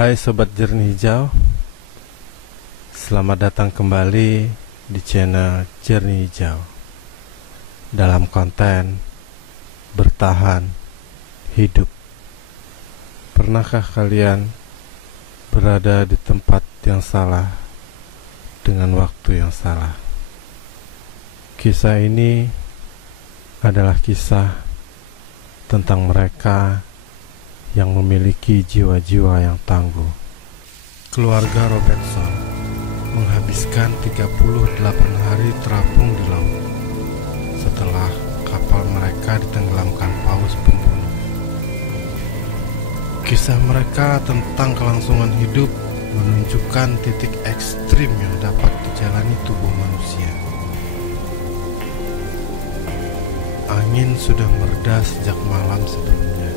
Hai Sobat Jernih Hijau, selamat datang kembali di channel Jernih Hijau dalam konten Bertahan Hidup. Pernahkah kalian berada di tempat yang salah dengan waktu yang salah? Kisah ini adalah kisah tentang mereka yang memiliki jiwa-jiwa yang tangguh. Keluarga Robertson menghabiskan 38 hari terapung di laut setelah kapal mereka ditenggelamkan paus pembunuh. Kisah mereka tentang kelangsungan hidup menunjukkan titik ekstrim yang dapat dijalani tubuh manusia. Angin sudah mereda sejak malam sebelumnya,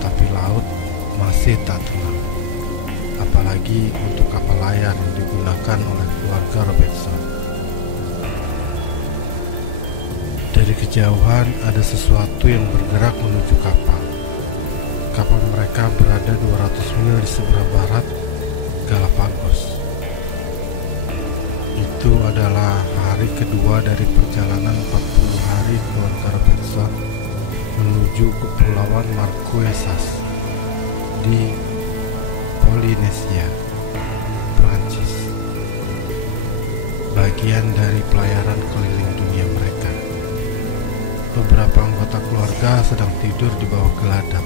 tapi laut masih tak tenang, apalagi untuk kapal layar yang digunakan oleh keluarga Robertson. Dari kejauhan ada sesuatu yang bergerak menuju kapal. Kapal mereka berada 200 mil di sebelah barat Galapagos. Itu adalah hari kedua dari perjalanan 40 hari keluarga Robertson menuju Kepulauan Marquesas di Polinesia, Prancis, bagian dari pelayaran keliling dunia mereka. Beberapa anggota keluarga sedang tidur di bawah geladak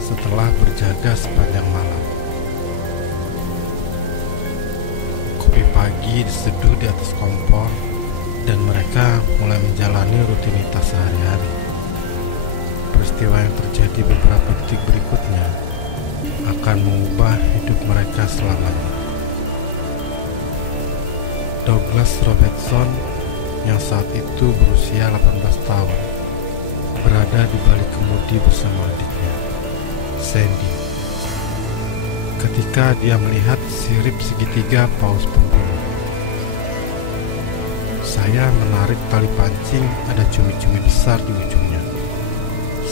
setelah berjaga sepanjang malam. Kopi pagi diseduh di atas kompor dan mereka mulai menjalani rutinitas sehari-hari. Peristiwa yang terjadi beberapa detik berikutnya akan mengubah hidup mereka selamanya. Douglas Robertson yang saat itu berusia 18 tahun berada di balik kemudi bersama adiknya, Sandy, ketika dia melihat sirip segitiga paus pembunuh. Saya menarik tali pancing, ada cumi-cumi besar di ujungnya.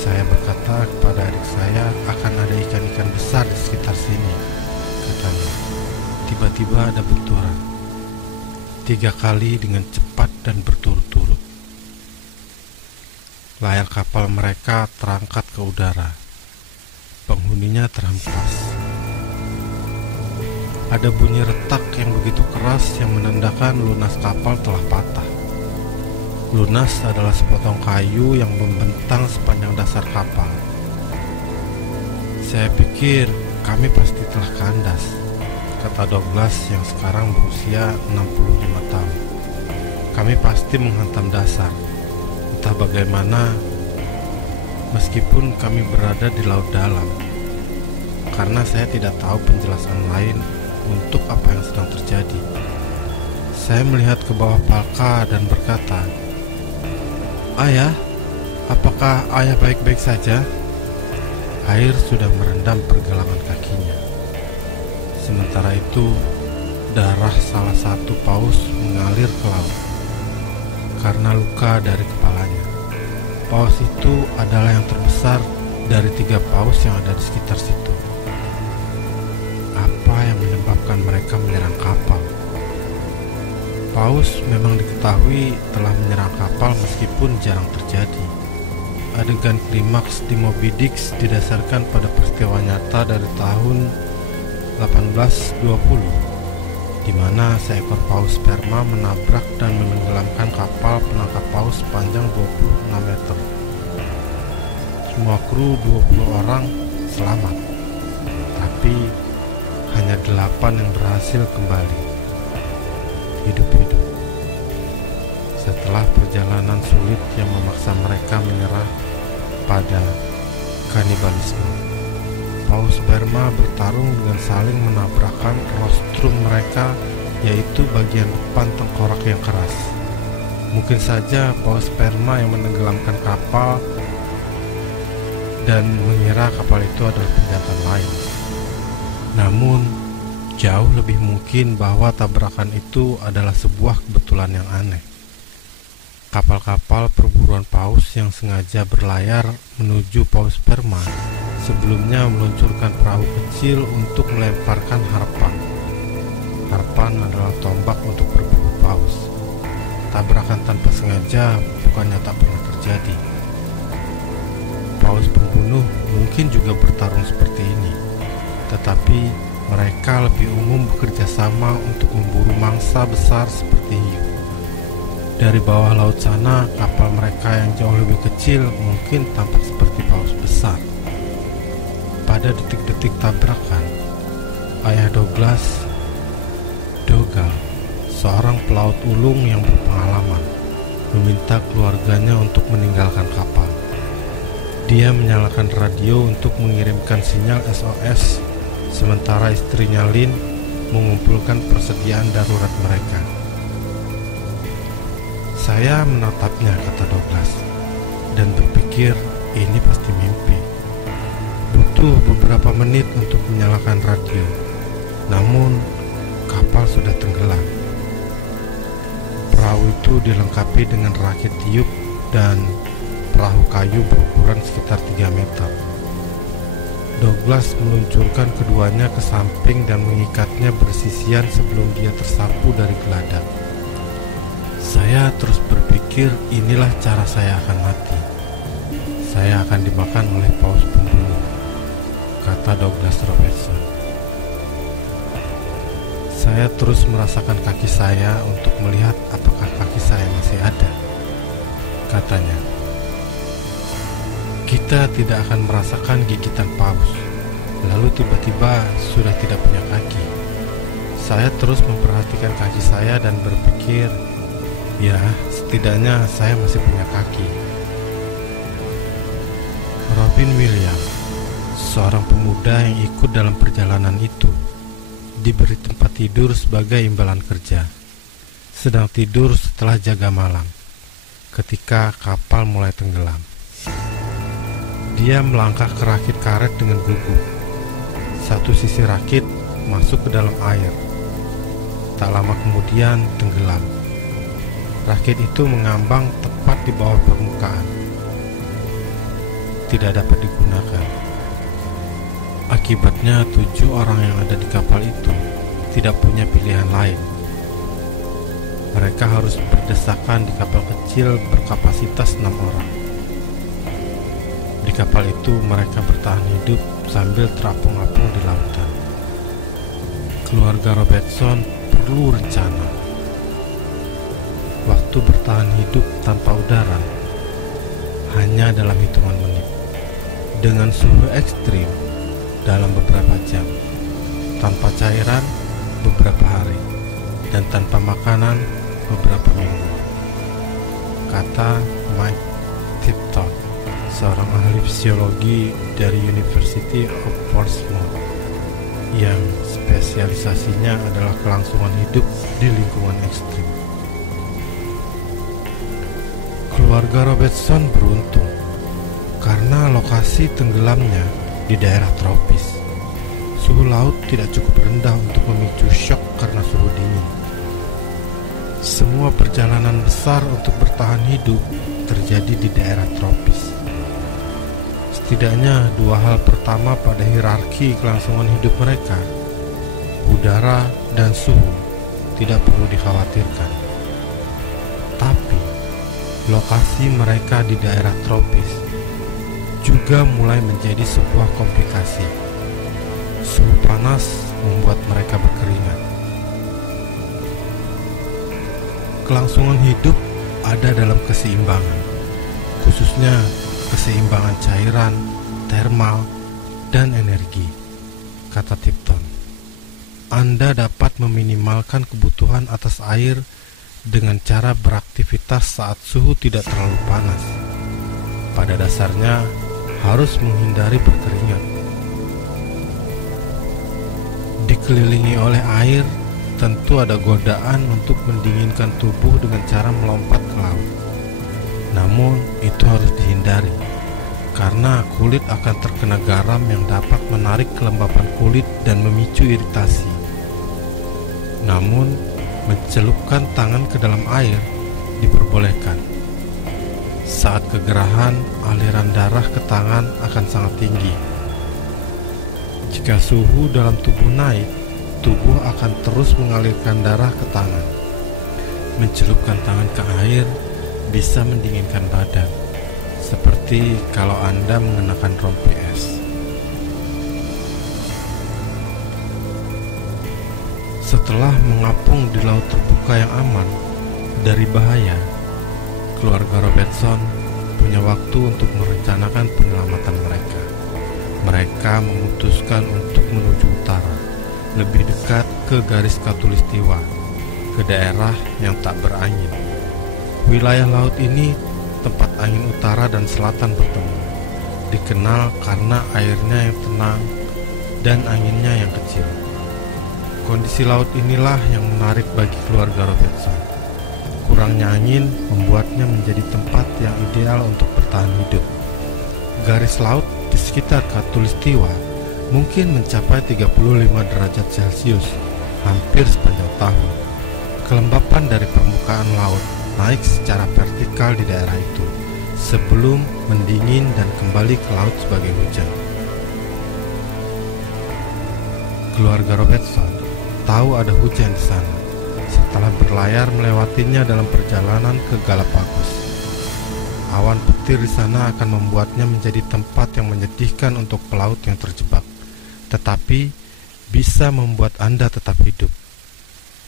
Saya berkata kepada adik saya akan ada ikan-ikan besar di sekitar sini, katanya. Tiba-tiba ada benturan 3 kali dengan cepat dan berturut-turut. Layar kapal mereka terangkat ke udara. Penghuninya terhempas. Ada bunyi retak yang begitu keras yang menandakan lunas kapal telah patah. Lunas adalah sepotong kayu yang membentang sepanjang dasar kapal. Saya pikir kami pasti telah kandas, kata Douglas yang sekarang berusia 65 tahun. Kami pasti menghantam dasar, entah bagaimana, meskipun kami berada di laut dalam, karena saya tidak tahu penjelasan lain untuk apa yang sedang terjadi. Saya melihat ke bawah Palka dan berkata, "Ayah, apakah ayah baik-baik saja?" Air sudah merendam pergelangan kakinya. Sementara itu, darah salah satu paus mengalir ke laut karena luka dari kepalanya. Paus itu adalah yang terbesar dari 3 paus yang ada di sekitar situ. Apa yang menyebabkan mereka menyerang kapal? Paus memang diketahui telah menyerang kapal meskipun jarang terjadi. Adegan klimaks di Moby Dick didasarkan pada peristiwa nyata dari tahun 1820, di mana seekor paus sperma menabrak dan menenggelamkan kapal penangkap paus sepanjang 26 meter. Semua kru 20 orang selamat, tapi hanya 8 yang berhasil kembali hidup-hidup. Setelah perjalanan sulit yang memaksa mereka menyerah pada kanibalisme, paus sperma bertarung dengan saling menabrakkan rostrum mereka, yaitu bagian depan tengkorak yang keras. Mungkin saja paus sperma yang menenggelamkan kapal dan mengira kapal itu adalah penjantan lain. Namun, jauh lebih mungkin bahwa tabrakan itu adalah sebuah kebetulan yang aneh. Kapal-kapal perburuan paus yang sengaja berlayar menuju paus sperma sebelumnya meluncurkan perahu kecil untuk melemparkan harpan. Harpan adalah tombak untuk berburu paus. Tabrakan tanpa sengaja bukannya tak pernah terjadi. Paus pembunuh mungkin juga bertarung seperti ini, tetapi mereka lebih umum bekerja sama untuk memburu mangsa besar seperti hiu. Dari bawah laut sana, kapal mereka yang jauh lebih kecil mungkin tampak seperti paus besar. Pada detik-detik tabrakan, ayah Douglas, Dougal, seorang pelaut ulung yang berpengalaman, meminta keluarganya untuk meninggalkan kapal. Dia menyalakan radio untuk mengirimkan sinyal SOS, sementara istrinya Lynn mengumpulkan persediaan darurat mereka. Saya menatapnya, kata Douglas, dan berpikir ini pasti mimpi. Butuh beberapa menit untuk menyalakan radio, namun kapal sudah tenggelam. Perahu itu dilengkapi dengan rakit tiup dan perahu kayu berukuran sekitar 3 meter. Douglas meluncurkan keduanya ke samping dan mengikatnya bersisian sebelum dia tersapu dari geladak. Saya terus berpikir inilah cara saya akan mati. Saya akan dimakan oleh paus pembunuh, kata Douglas Robertson. Saya terus merasakan kaki saya untuk melihat apakah kaki saya masih ada, katanya. Kita tidak akan merasakan gigitan paus, lalu tiba-tiba sudah tidak punya kaki. Saya terus memperhatikan kaki saya dan berpikir, ya, setidaknya saya masih punya kaki. Robin Williams, seorang pemuda yang ikut dalam perjalanan itu, diberi tempat tidur sebagai imbalan kerja. Sedang tidur setelah jaga malam, ketika kapal mulai tenggelam. Dia melangkah ke rakit karet dengan gugup. Satu sisi rakit masuk ke dalam air. Tak lama kemudian tenggelam. Rakit itu mengambang tepat di bawah permukaan. Tidak dapat digunakan. Akibatnya 7 orang yang ada di kapal itu tidak punya pilihan lain. Mereka harus berdesakan di kapal kecil berkapasitas 6 orang. Di kapal itu mereka bertahan hidup sambil terapung-apung di lautan. Keluarga Robertson perlu rencana. Waktu bertahan hidup tanpa udara hanya dalam hitungan menit, dengan suhu ekstrim dalam beberapa jam, tanpa cairan beberapa hari, dan tanpa makanan beberapa minggu, kata Mike Tipton, seorang ahli fisiologi dari University of Portsmouth yang spesialisasinya adalah kelangsungan hidup di lingkungan ekstrim. Keluarga Robertson beruntung karena lokasi tenggelamnya di daerah tropis. Suhu laut tidak cukup rendah untuk memicu shock karena suhu dingin. Semua perjalanan besar untuk bertahan hidup terjadi di daerah tropis. Setidaknya 2 hal pertama pada hierarki kelangsungan hidup mereka, udara dan suhu, tidak perlu dikhawatirkan. Tapi lokasi mereka di daerah tropis juga mulai menjadi sebuah komplikasi. Suhu panas membuat mereka berkeringat. Kelangsungan hidup ada dalam keseimbangan, khususnya keseimbangan cairan, termal, dan energi, kata Tipton. Anda dapat meminimalkan kebutuhan atas air dengan cara beraktivitas saat suhu tidak terlalu panas. Pada dasarnya, harus menghindari berkeringat. Dikelilingi oleh air, tentu ada godaan untuk mendinginkan tubuh dengan cara melompat ke laut. Namun, itu harus dihindari, karena kulit akan terkena garam yang dapat menarik kelembapan kulit dan memicu iritasi. Namun, mencelupkan tangan ke dalam air diperbolehkan. Saat kegerahan, aliran darah ke tangan akan sangat tinggi, Jika suhu dalam tubuh naik, tubuh akan terus mengalirkan darah ke tangan. Mencelupkan tangan ke air bisa mendinginkan badan, seperti kalau Anda mengenakan rompi es. Setelah mengapung di laut terbuka yang aman dari bahaya, keluarga Robertson punya waktu untuk merencanakan penyelamatan mereka. Mereka memutuskan untuk menuju utara, lebih dekat ke garis khatulistiwa, ke daerah yang tak berangin. Wilayah laut ini tempat angin utara dan selatan bertemu, dikenal karena airnya yang tenang dan anginnya yang kecil. Kondisi laut inilah yang menarik bagi keluarga Robertson. Kurangnya angin membuatnya menjadi tempat yang ideal untuk bertahan hidup. Garis laut di sekitar khatulistiwa mungkin mencapai 35 derajat Celcius hampir sepanjang tahun. Kelembapan dari permukaan laut naik secara vertikal di daerah itu sebelum mendingin dan kembali ke laut sebagai hujan. Keluarga Robertson tahu ada hujan di sana setelah berlayar melewatinya dalam perjalanan ke Galapagos. Awan petir di sana akan membuatnya menjadi tempat yang menyedihkan untuk pelaut yang terjebak, tetapi bisa membuat Anda tetap hidup.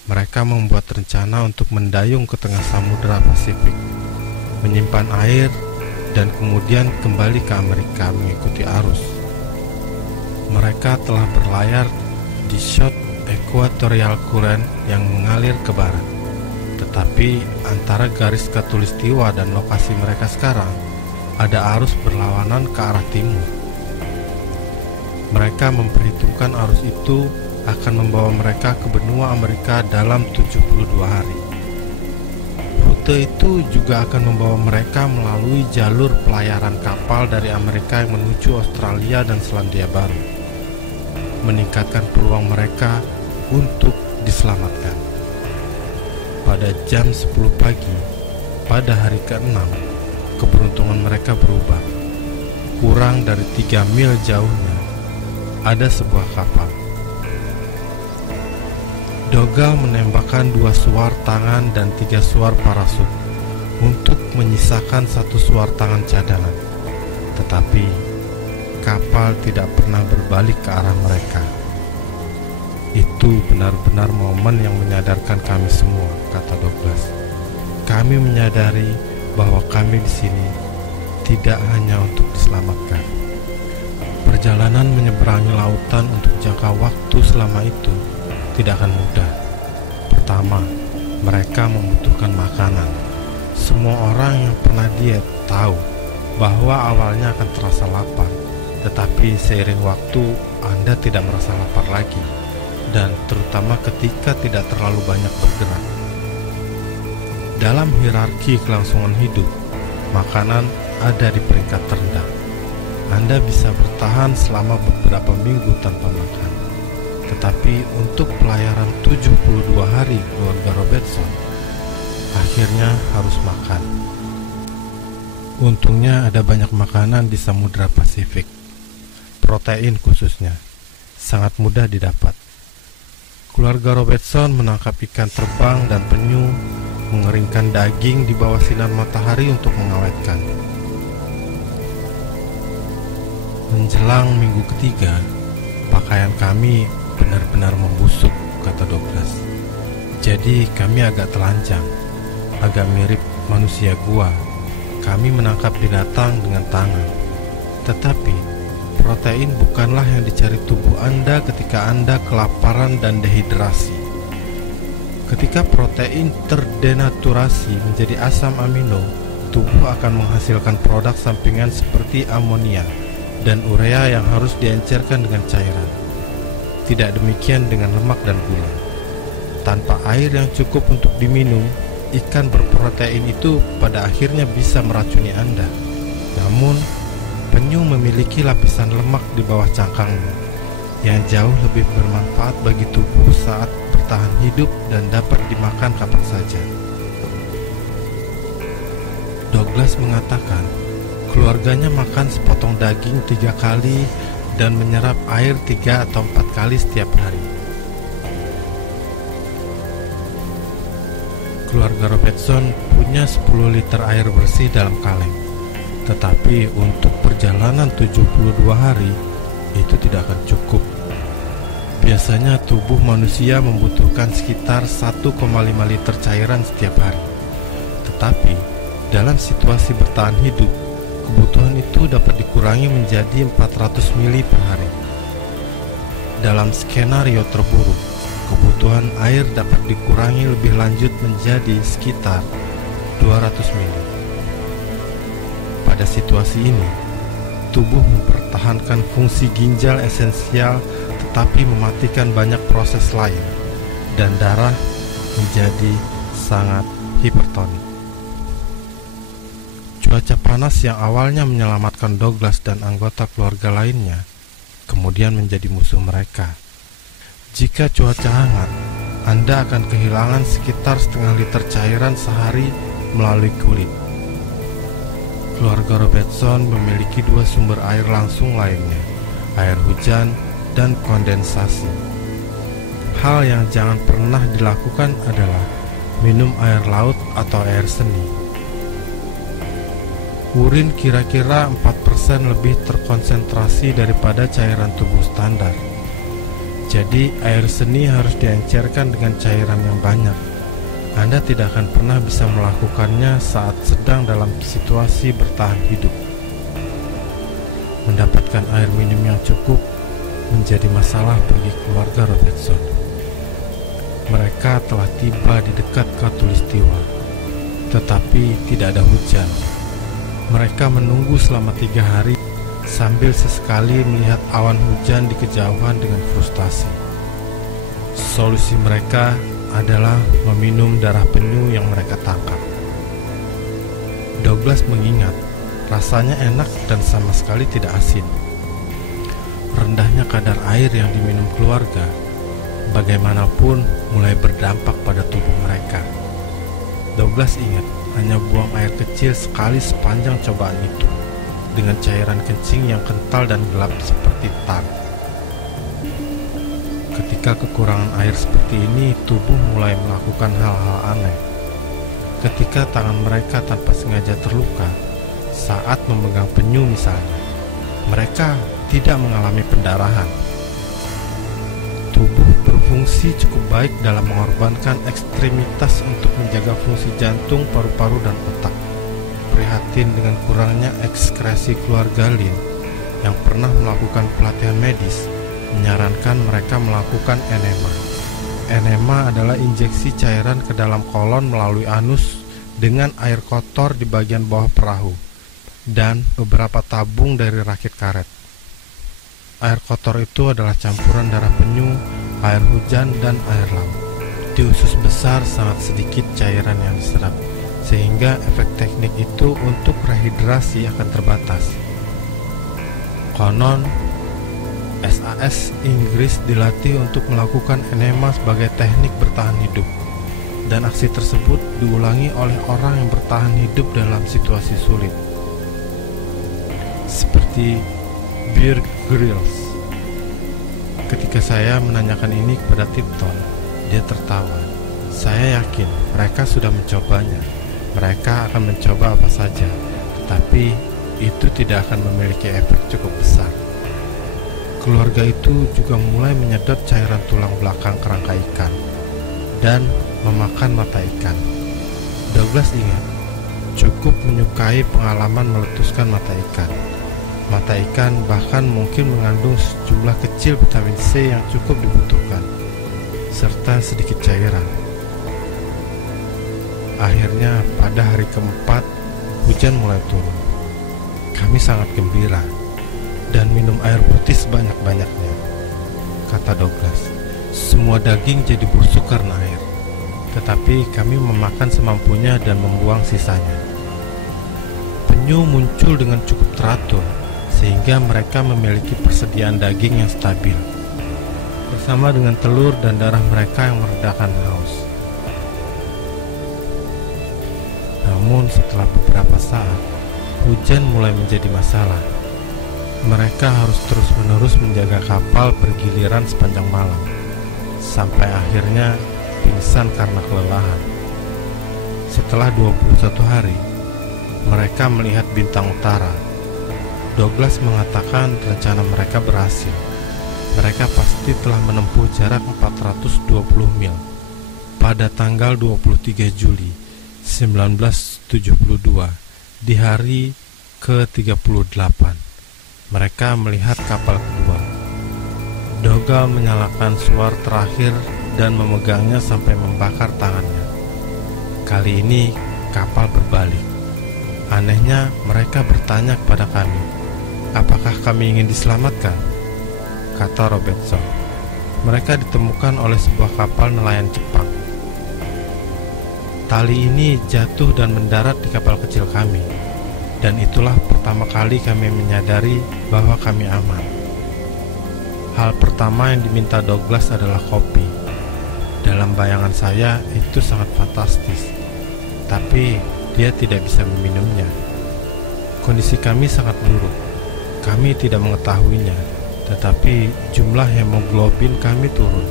Mereka membuat rencana untuk mendayung ke tengah Samudra Pasifik, menyimpan air, dan kemudian kembali ke Amerika mengikuti arus. Mereka telah berlayar di South Equatorial Current yang mengalir ke barat. Tetapi antara garis khatulistiwa dan lokasi mereka sekarang ada arus berlawanan ke arah timur. Mereka memperhitungkan arus itu akan membawa mereka ke benua Amerika dalam 72 hari. Rute itu juga akan membawa mereka melalui jalur pelayaran kapal dari Amerika yang menuju Australia dan Selandia Baru, meningkatkan peluang mereka untuk diselamatkan. Pada jam 10 pagi pada hari ke-6, keberuntungan mereka berubah. Kurang dari 3 mil jauhnya ada sebuah kapal. Dougal menembakkan 2 suar tangan dan 3 suar parasut untuk menyisakan 1 suar tangan cadangan. Tetapi kapal tidak pernah berbalik ke arah mereka. Itu benar-benar momen yang menyadarkan kami semua, kata Douglas. Kami menyadari bahwa kami di sini tidak hanya untuk diselamatkan. Perjalanan menyeberangi lautan untuk jangka waktu selama itu tidak akan mudah. Pertama, mereka membutuhkan makanan. Semua orang yang pernah diet tahu bahwa awalnya akan terasa lapar, tetapi seiring waktu Anda tidak merasa lapar lagi, dan terutama ketika tidak terlalu banyak bergerak. Dalam hierarki kelangsungan hidup, makanan ada di peringkat terendah. Anda bisa bertahan selama beberapa minggu tanpa makan. Tetapi untuk pelayaran 72 hari keluarga Robertson, akhirnya harus makan. Untungnya ada banyak makanan di Samudra Pasifik. Protein khususnya sangat mudah didapat. Keluarga Robertson menangkap ikan terbang dan penyu, mengeringkan daging di bawah sinar matahari untuk mengawetkan. Menjelang minggu ketiga, pakaian kami benar-benar membusuk, kata Douglas. Jadi kami agak telanjang, agak mirip manusia gua. Kami menangkap binatang dengan tangan. Tetapi protein bukanlah yang dicari tubuh Anda ketika Anda kelaparan dan dehidrasi. Ketika protein terdenaturasi menjadi asam amino, tubuh akan menghasilkan produk sampingan seperti amonia dan urea yang harus diencerkan dengan cairan. Tidak demikian dengan lemak dan gula. Tanpa air yang cukup untuk diminum, ikan berprotein itu pada akhirnya bisa meracuni Anda. Namun, penyu memiliki lapisan lemak di bawah cangkangnya yang jauh lebih bermanfaat bagi tubuh saat bertahan hidup dan dapat dimakan kapan saja. Douglas mengatakan keluarganya makan sepotong daging 3 kali dan menyerap air 3 atau 4 kali setiap hari. Keluarga Robertson punya 10 liter air bersih dalam kaleng. Tetapi untuk perjalanan 72 hari, itu tidak akan cukup. Biasanya tubuh manusia membutuhkan sekitar 1,5 liter cairan setiap hari. Tetapi dalam situasi bertahan hidup, kebutuhan itu dapat dikurangi menjadi 400 mili per hari. Dalam skenario terburuk, kebutuhan air dapat dikurangi lebih lanjut menjadi sekitar 200 mili. Pada situasi ini, tubuh mempertahankan fungsi ginjal esensial tetapi mematikan banyak proses lain, dan darah menjadi sangat hipertonik. Cuaca panas yang awalnya menyelamatkan Douglas dan anggota keluarga lainnya, kemudian menjadi musuh mereka. Jika cuaca hangat, Anda akan kehilangan sekitar setengah liter cairan sehari melalui kulit. Keluarga Robertson memiliki 2 sumber air langsung lainnya, air hujan dan kondensasi. Hal yang jangan pernah dilakukan adalah minum air laut atau air seni. Urin kira-kira 4% lebih terkonsentrasi daripada cairan tubuh standar. Jadi air seni harus diencerkan dengan cairan yang banyak. Anda tidak akan pernah bisa melakukannya saat sedang dalam situasi bertahan hidup. Mendapatkan air minum yang cukup menjadi masalah bagi keluarga Robertson. Mereka telah tiba di dekat Khatulistiwa, tetapi tidak ada hujan. Mereka menunggu selama 3 hari sambil sesekali melihat awan hujan di kejauhan dengan frustasi. Solusi mereka adalah meminum darah penyu yang mereka tangkap. Douglas mengingat, rasanya enak dan sama sekali tidak asin. Rendahnya kadar air yang diminum keluarga, bagaimanapun mulai berdampak pada tubuh mereka. Douglas ingat, hanya buang air kecil sekali sepanjang cobaan itu, dengan cairan kencing yang kental dan gelap seperti tar. Ketika kekurangan air seperti ini, tubuh mulai melakukan hal-hal aneh. Ketika tangan mereka tanpa sengaja terluka, saat memegang penyu misalnya, mereka tidak mengalami pendarahan. Tubuh berfungsi cukup baik dalam mengorbankan ekstremitas untuk menjaga fungsi jantung, paru-paru, dan otak. Prihatin dengan kurangnya ekskresi keluarga Lin yang pernah melakukan pelatihan medis, menyarankan mereka melakukan enema. Enema adalah injeksi cairan ke dalam kolon melalui anus dengan air kotor di bagian bawah perahu dan beberapa tabung dari rakit karet. Air kotor itu adalah campuran darah penyu, air hujan, dan air laut. Di usus besar sangat sedikit cairan yang diserap, sehingga efek teknik itu untuk rehidrasi akan terbatas. Konon, SAS Inggris dilatih untuk melakukan enema sebagai teknik bertahan hidup, dan aksi tersebut diulangi oleh orang yang bertahan hidup dalam situasi sulit, seperti Bear Grylls. Ketika saya menanyakan ini kepada Tipton, dia tertawa. Saya yakin mereka sudah mencobanya. Mereka akan mencoba apa saja, tetapi itu tidak akan memiliki efek cukup besar. Keluarga itu juga mulai menyedot cairan tulang belakang kerangka ikan dan memakan mata ikan. Douglas ingat, cukup menyukai pengalaman meletuskan mata ikan. Mata ikan bahkan mungkin mengandung sejumlah kecil vitamin C yang cukup dibutuhkan, serta sedikit cairan. Akhirnya pada hari keempat, hujan mulai turun. Kami sangat gembira dan minum air putih sebanyak-banyaknya, kata Douglas. Semua daging jadi busuk karena air, tetapi kami memakan semampunya dan membuang sisanya. Penyu muncul dengan cukup teratur, sehingga mereka memiliki persediaan daging yang stabil, bersama dengan telur dan darah mereka yang meredakan haus. Namun setelah beberapa saat, hujan mulai menjadi masalah. Mereka harus terus-menerus menjaga kapal bergiliran sepanjang malam, sampai akhirnya pingsan karena kelelahan. Setelah 21 hari, mereka melihat bintang utara. Douglas mengatakan rencana mereka berhasil. Mereka pasti telah menempuh jarak 420 mil. Pada tanggal 23 Juli 1972, di hari ke-38, mereka melihat kapal kedua. Dougal menyalakan suar terakhir dan memegangnya sampai membakar tangannya. Kali ini kapal berbalik. Anehnya, mereka bertanya kepada kami, "Apakah kami ingin diselamatkan?" Kata Robertson, "Mereka ditemukan oleh sebuah kapal nelayan Jepang. Tali ini jatuh dan mendarat di kapal kecil kami, dan itulah pertama kali kami menyadari bahwa kami aman." Hal pertama yang diminta Douglas adalah kopi. Dalam bayangan saya itu sangat fantastis, tapi dia tidak bisa meminumnya. Kondisi kami sangat buruk. Kami tidak mengetahuinya, tetapi jumlah hemoglobin kami turun.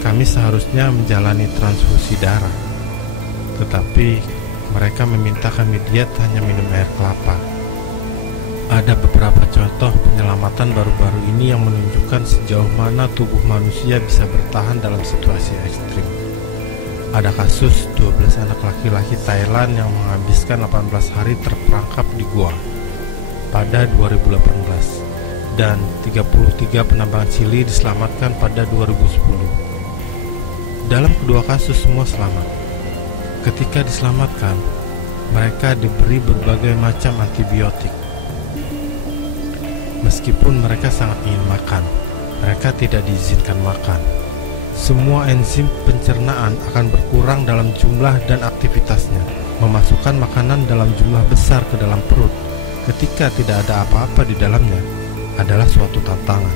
Kami seharusnya menjalani transfusi darah, tetapi mereka meminta kami diet hanya minum air kelapa. Ada beberapa contoh penyelamatan baru-baru ini yang menunjukkan sejauh mana tubuh manusia bisa bertahan dalam situasi ekstrim. Ada kasus 12 anak laki-laki Thailand yang menghabiskan 18 hari terperangkap di gua pada 2018, dan 33 penambang Chili diselamatkan pada 2010. Dalam kedua kasus semua selamat. Ketika diselamatkan, mereka diberi berbagai macam antibiotik. Meskipun mereka sangat ingin makan, mereka tidak diizinkan makan. Semua enzim pencernaan akan berkurang dalam jumlah dan aktivitasnya. Memasukkan makanan dalam jumlah besar ke dalam perut ketika tidak ada apa-apa di dalamnya adalah suatu tantangan.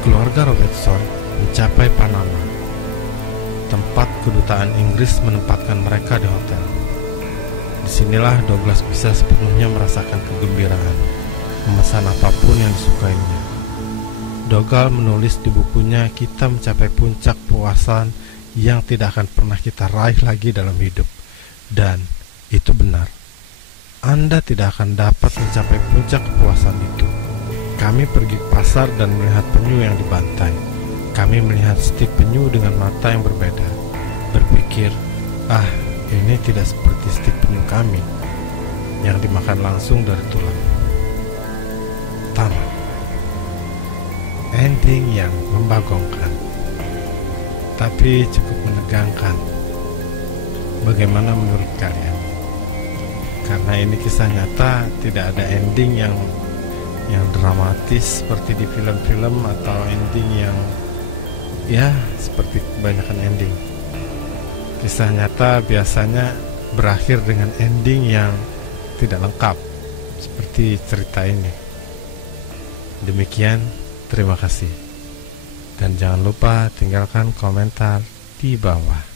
Keluarga Robertson mencapai Panama. Tempat kedutaan Inggris menempatkan mereka di hotel. Disinilah Douglas bisa sepenuhnya merasakan kegembiraan, memesan apapun yang disukainya. Dougal menulis di bukunya, kita mencapai puncak kepuasan yang tidak akan pernah kita raih lagi dalam hidup. Dan itu benar. Anda tidak akan dapat mencapai puncak kepuasan itu. Kami pergi ke pasar dan melihat penyu yang dibantai. Kami melihat stik penyu dengan mata yang berbeda. Berpikir, ini tidak seperti stik penyu kami yang dimakan langsung dari tulang. Tamat. Ending yang membagongkan, tapi cukup menegangkan. Bagaimana menurut kalian? Karena ini kisah nyata, tidak ada ending yang dramatis seperti di film-film, atau ending yang seperti kebanyakan ending. Kisah nyata biasanya berakhir dengan ending yang tidak lengkap, seperti cerita ini. Demikian, terima kasih. Dan jangan lupa tinggalkan komentar di bawah.